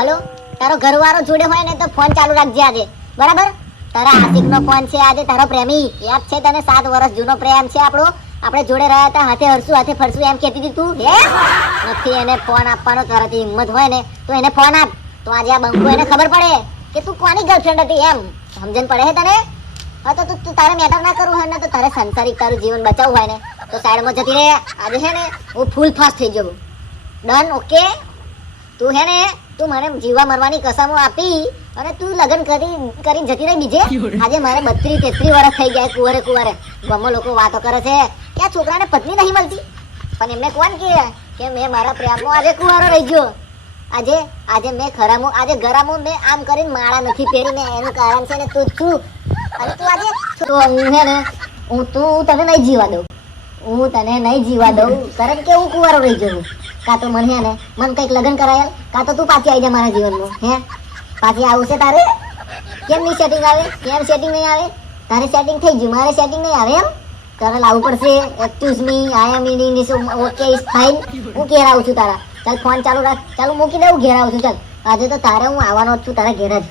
Hello, તારો ઘરવાળો જોડે હોય ને તો ફોન ચાલુ રાખજે આજે, બરાબર? તારા આશિકનો ફોન છે આજે, તારો પ્રેમી યાદ છે તને? 7 વર્ષ જૂનો પ્રેમ છે આપણો, આપણે જોડે રહ્યા હતા, હાથે હરસું હાથે ફરસું એમ કહેતી હતી તું. હે નથી એને ફોન આપવાનો, તારાથી હિંમત હોય ને તો એને ફોન આપ, તો આજે આ બંકો એને ખબર પડે કે તું કોની ગર્લફ્રેન્ડ હતી એમ. સમજણ પડે છે તને? હા તો તું તારે મેટર ના કરવું હોય ને તો તારે સંસારિક તારું જીવન બચાવવું હોય ને તો સાઈડમાં જતી રહે. આજે છે ને હું ફૂલ ફાસ્ટ થઈ જવું. ડન? ઓકે? તું હે ને તું મને જીવા મરવાની કસમો આપી અને તું લગ્ન કરીને જતી રહી બીજે. આજે મારે 32-33 વર્ષ થઈ ગયા કુંવરે ગામમાં લોકો વાતો કરે છે કે આ છોકરાને પત્ની નહીં મળતી, પણ એમને કોણ કે મેં મારા પ્રેમમાં આજે કુંવારો રહી ગયો. આજે મેં ખરામું આજે ગરામું મેં આમ કરીને માળા નથી પહેરી, મેં એનું કારણ છે ને તું છું. અને તું આજે તો હું હે ને તું તને નહીં જીવા દઉં, હું તને નહીં જીવા દઉં, કારણ કે હું કુંવારો રહી ગયો. કાં તો મને હે ને મને કંઈક લગ્ન કરાયેલ, કાં તો તું પાછી આવી જા મારા જીવનમાં. હે પાછી આવું છે તારે? કેમ નહીં સેટિંગ આવે? કેમ સેટિંગ નહીં આવે? તારે સેટિંગ થઈ ગયું, મારે સેટિંગ નહીં આવે એમ? તારે લાવવું પડશે. Excuse me, I am in English, okay is fine. હું ઘેર આવું છું તારા. ચાલ ફોન ચાલુ રાખ, ચાલુ મૂકી દઉં, ઘેર આવું છું. ચાલ આજે તો તારે હું આવવાનો જ છું તારા ઘેર જ.